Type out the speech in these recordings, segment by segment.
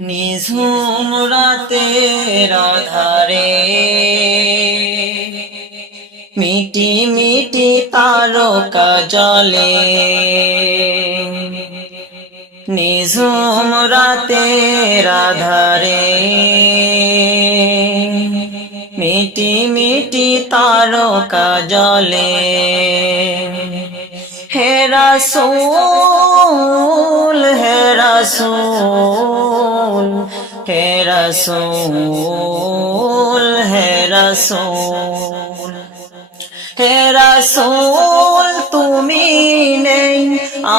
নিঝুম রাতের আধারে। মিটি মিটি তারকা জলে। নিঝুম রাতের আধারে। মিটি মিটি তারকা জলে। হে রাসূল হে রাসূল হে রাসূল হে রাসূল, তুমি নেই,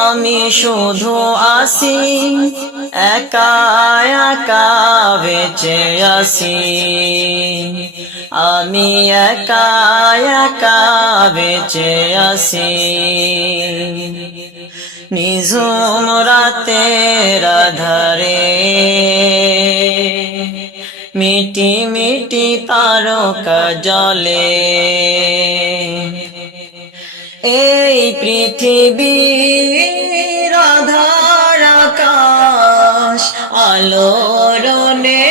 আমি শুধু আসি, একা একা বেঁচে আসি আমি একা একা বেঁচে আসি নিঝুম রাতের আধারে মিটি মিটি তারকা জলে। এই পৃথিবী রাধার আকাশ, আলোড়নে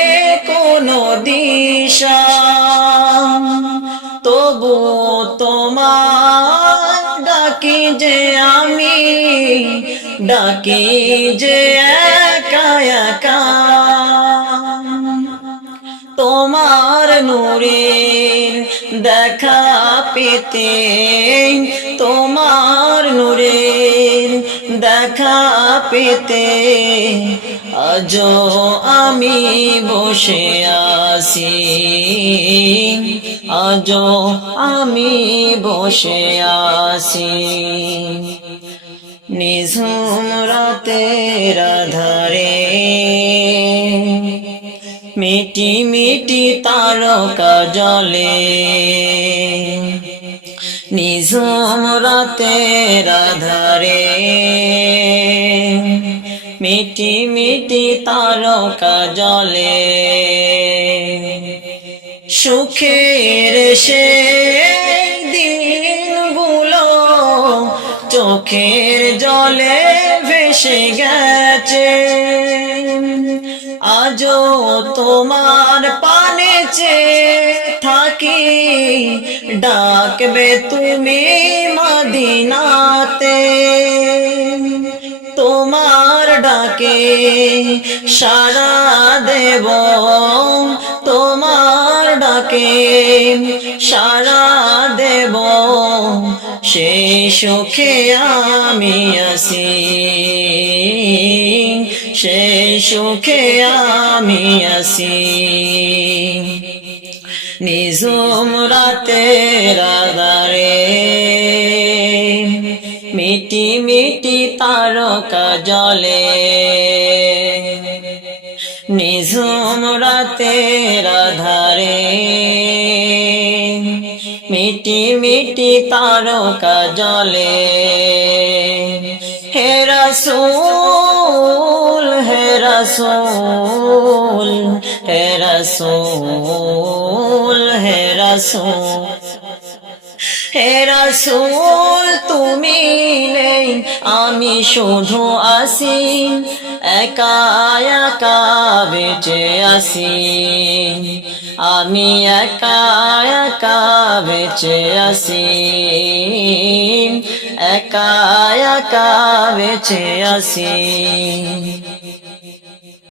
কোনো দিশা। তবু তোমার ডাকি যে আমি, ডাকি যে একা একা দেখা পেতে তোমার নূরের দেখা পেতে আজ আমি বসে আছি। আজ আমি বসে আছি। নিঝুম রাতের আধারে মিটি মিটি তারকা জলে। নিঝুম রাতের আধারে। মিটি মিটি তারকা জলে। সুখের সে দিনগুলো চোখের জলে ভেসে গেছে। আজও তোমার পানে চেয়ে থাকি। ডাকবে তুমি মদিনাতে। তোমার ডাকে সারা দেব। তোমার ডাকে সারা দেব। সেই সুখে আমি আসি সেই সুখে আমি আসি নিঝুম রাতের আধারে মিটি মিটি তারকা জলে। নিঝুম রাতের আধারে মিটি মিটি তারকা জলে। হে রাসূল হে রাসূল হে রাসূল হে রাসূল। হে রাসূল, তুমি নেই, আমি শুধু আসি। একা একা বেঁচে আসি। আমি একা একা বেঁচে আসি একা একা বেঁচে আসি